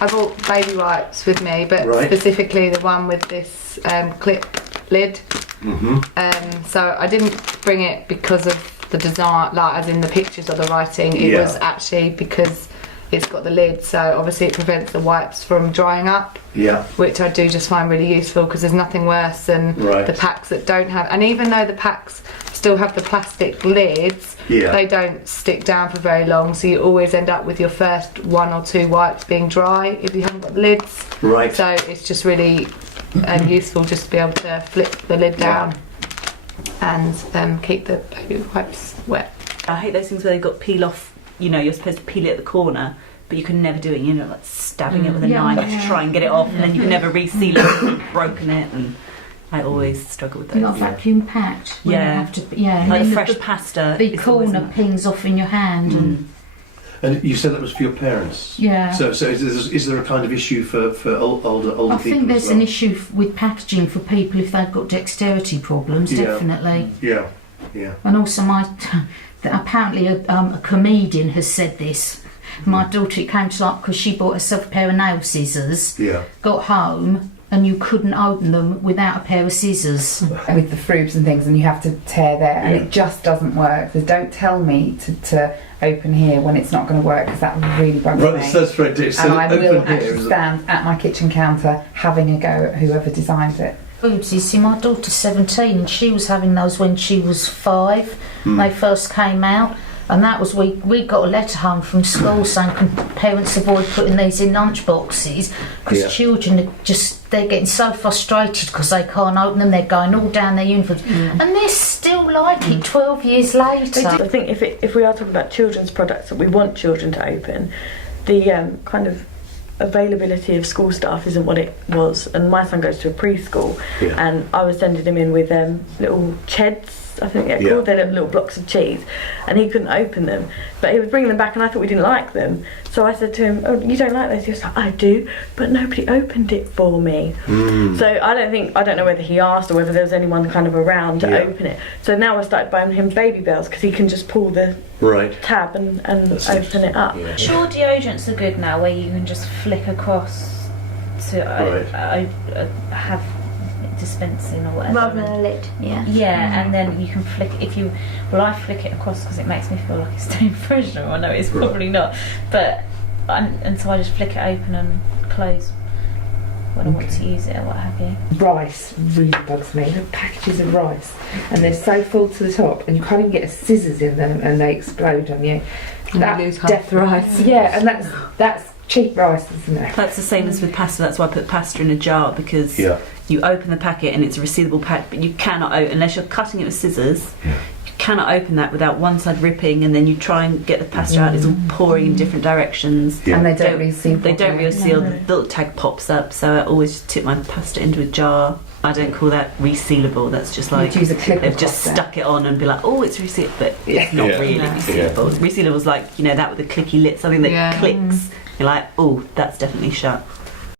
I bought baby wipes with me, but specifically the one with this clip lid. So I didn't bring it because of the design, like as in the pictures or the writing. It was actually because it's got the lid, so obviously it prevents the wipes from drying up. Which I do just find really useful, because there's nothing worse than the packs that don't have. And even though the packs still have the plastic lids, they don't stick down for very long, so you always end up with your first 1 or 2 wipes being dry if you haven't got the lids. So it's just really useful just to be able to flip the lid down and keep the baby wipes wet. I hate those things where they've got peel off. You know, you're supposed to peel it at the corner, but you can never do it. You know, like stabbing it with a knife to try and get it off, and then you can never reseal it and you've broken it. And I always struggle with those. Not vacuum packed. Like the fresh pasta. The corner pings off in your hand. And you said that was for your parents. Yeah. So is there a kind of issue for older people? I think there's an issue with packaging for people if they've got dexterity problems. Definitely. Yeah. And also apparently a comedian has said this. My daughter, it came to like because she bought herself a pair of nail scissors. Got home and you couldn't open them without a pair of scissors. With the frubes and things, and you have to tear there, and it just doesn't work. So don't tell me to open here when it's not going to work, because that really bugs me. That's very deep. So and I will actually stand at my kitchen counter having a go at whoever designed it. You see, my daughter's 17 and she was having those when she was 5. They first came out, and that was we got a letter home from school saying can parents avoid putting these in lunch boxes, because children are they're getting so frustrated because they can't open them. They're going all down their uniforms, and they're still like it 12 years later. I think if we are talking about children's products that we want children to open, the kind of availability of school staff isn't what it was. And my son goes to a preschool, and I was sending him in with little cheds, I think they're called. They're little blocks of cheese, and he couldn't open them, but he was bringing them back, and I thought we didn't like them. So I said to him, "Oh, you don't like those?" He was like, "I do, but nobody opened it for me." So I don't know whether he asked or whether there was anyone kind of around to open it. So now I started buying him Baby Bells, because he can just pull the tab and open it up. Sure, deodorants are good now, where you can just flick across to have dispensing or whatever. Rather than a lid, and then you can flick it I flick it across because it makes me feel like it's staying fresher. I know it's probably not, but and so I just flick it open and close when I want to use it or what have you. Rice really bugs me. The packages of rice, and they're so full to the top, and you can't even get scissors in them, and they explode on you. That's death rice. Yeah, and that's cheap rice, isn't it? That's the same as with pasta. That's why I put pasta in a jar, because you open the packet and it's a resealable pack, but you cannot open unless you're cutting it with scissors. You cannot open that without one side ripping, and then you try and get the pasta out. It's all pouring in different directions, and they don't reseal. They don't reseal. The little tag pops up, so I always just tip my pasta into a jar. I don't call that resealable. That's just like they've just stuck it on and be like, oh, it's resealable, but it's not really resealable. Resealable is like, that with a clicky lid, something that clicks. You're like, oh, that's definitely shut.